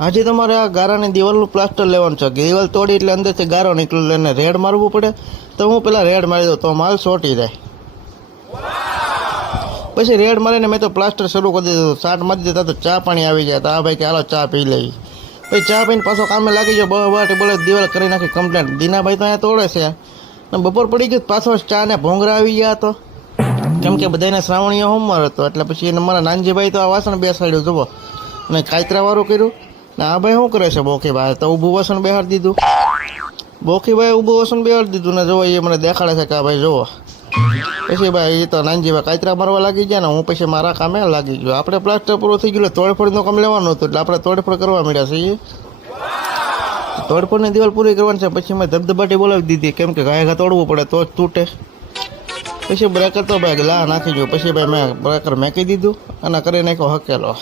આજે તમારે આ ગારાની દિવાલનું પ્લાસ્ટર લેવાનું છે. દિવાલ તોડી એટલે અંદરથી ગારો નીકળે એને રેડ મારવું પડે. તો હું પેલા રેડ મારી દઉં, તો માલ સોટી જાય. પછી રેડ મારીને મેં તો પ્લાસ્ટર શરૂ કરી દીધું. સાટ મારી દીધા તો ચા પાણી આવી જાય. તો આ ભાઈ કે, હાલો, ચા પી લઈ. પછી ચા પીને પાછો કામે લાગી ગયો. બહુ વાટે બોલે દિવાલ કરી નાખી કમ્પ્લેન દીનાભાઈ તો અહીંયા તોડે છે. ને બપોર પડી ગયું પાછો ચા ને ભોંગરા આવી ગયા તો. કેમ કે બધાને શ્રાવણીય હોમવાર હતો. એટલે પછી મારા નાનજીભાઈ તો આ વાસણ બેસાડ્યું, જુઓ. અને કાયતરાવાળું કર્યું. ને ભાઈ, શું કરે છે બોકીભાઈ તો ઊભું વસણ બેહાડી દીધું. બોકીભાઈ ઊભું વસણ બેહાડી દીધું ને જોવો, એ મને દેખાડે છે કે ભાઈ જુઓ પછી ભાઈ એ તો નાનજીભાઈ કાયતરા મારવા લાગી ગયા ને, હું પછી મારા કામે લાગી ગયો. આપણે પ્લાસ્ટર પૂરું થઈ ગયું તોડફોડનું કામ લેવાનું હતું એટલે આપણે તોડફોડ કરવા મળ્યા છીએ. તોડફોડની દિવાલ પૂરી કરવાની છે, પછી મેં ધબધબાટી બોલાવી દીધી, કેમ કે ગાય ઘા તોડવું પડે તો જ તૂટે. પછી બ્રેકર તો ભાઈ લા નાખી ગયો. પછી ભાઈ મેં બ્રેકર મેંકી દીધું અને કરી નાખ્યો હકેલો.